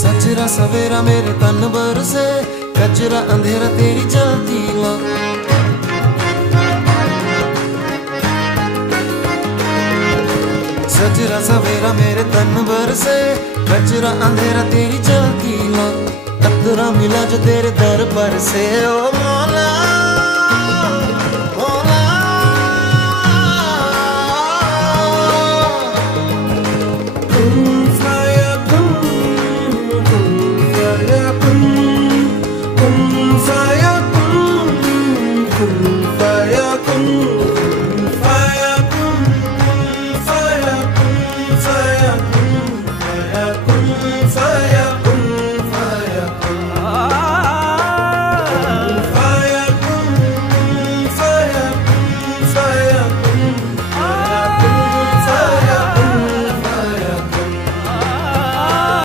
सजरा सवेरा मेरे तन बरसे, कचरा अंधेरा तेरी जलती ला। सजरा सवेरा मेरे तन बरसे, कचरा अंधेरा तेरी जलती ला। कतरा मिला जो तेरे दर पर से, ओ मौला मौला। Fire